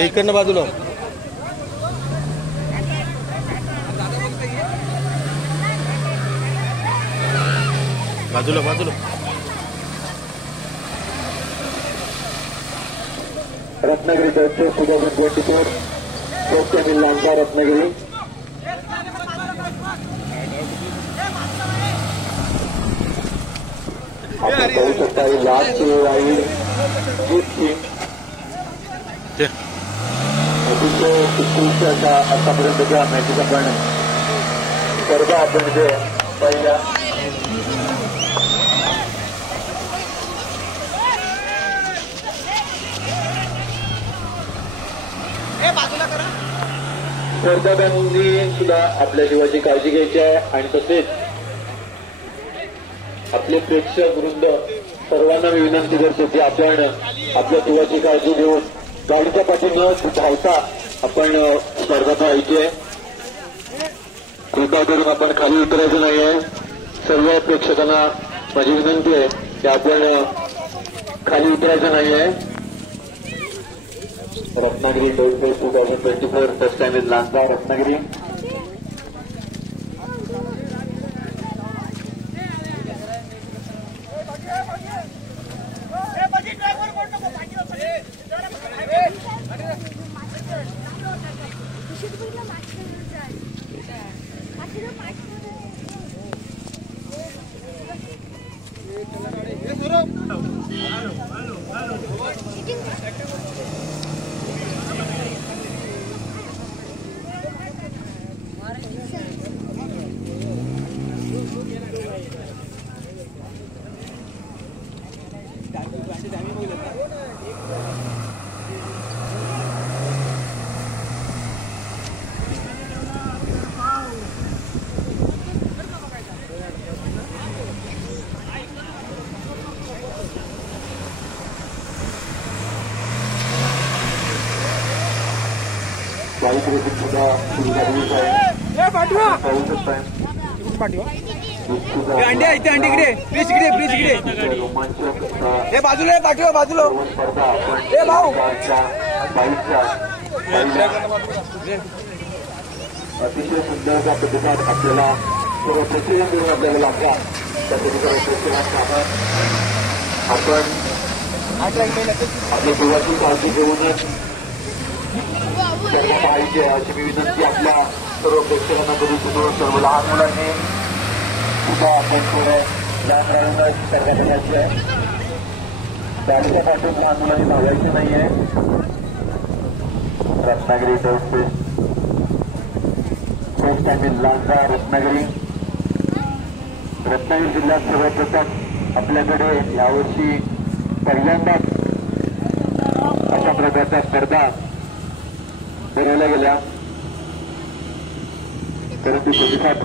इकडनं बाजूला बाजूला बाजूला रत्नागिरी 2024 चॅम्पियन लांजा रत्नागिरी आपण पाहू शकता लास्ट राईड जीत सिंग अतिशय उत्कृष्ट अशा आतापर्यंतच्या मॅचेस आपण स्पर्धा आपण जे पहिल्या स्पर्धकांनी सुद्धा आपल्या जीवाची काळजी घ्यायची आहे आणि तसेच आपले प्रेक्षक वृंद सर्वांना मी विनंती करतो की आपण आपल्या जीवाची काळजी घेऊन गाडीच्या पाठीनं धावता आपण स्पर्धा पाहायची आहे. कृपा करून आपण खाली उतरायचं नाहीये. सर्व प्रेक्षकांना माझी विनंती आहे की आपण खाली उतरायचं नाहीये. Ratnagiri 2024 first time in Lanja Ratnagiri bike racing सुद्धा सुरू झालेली आहे. पाहू शकताय बाजूला बाजूला स्पर्धा बाईकच्या अतिशय सुंदर अशा प्रतिसाद आपल्याला सर्व प्रेक्षक मिळून आपल्याला लागला. त्या प्रेक्षकांचा आपण आपल्या जीवाची काळजी घेऊनच पाहिजे अशी मी विनंती आपल्या सर्व प्रेक्षकांना करू इच्छितो. सर्व लहान मुलांनी सुद्धा आपण थोडं लहान राहूनच स्पर्धा करायची आहे. गाडीच्या पाठून लहान मुलांनी धावायचे नाहीये. Ratnagiri first time in Lanja Ratnagiri जिल्ह्यात सर्वप्रथम आपल्याकडे यावर्षी पहिल्यांदाच अशा प्रकारच्या स्पर्धा भरवल्या गेल्या. परंतु प्रतिसाद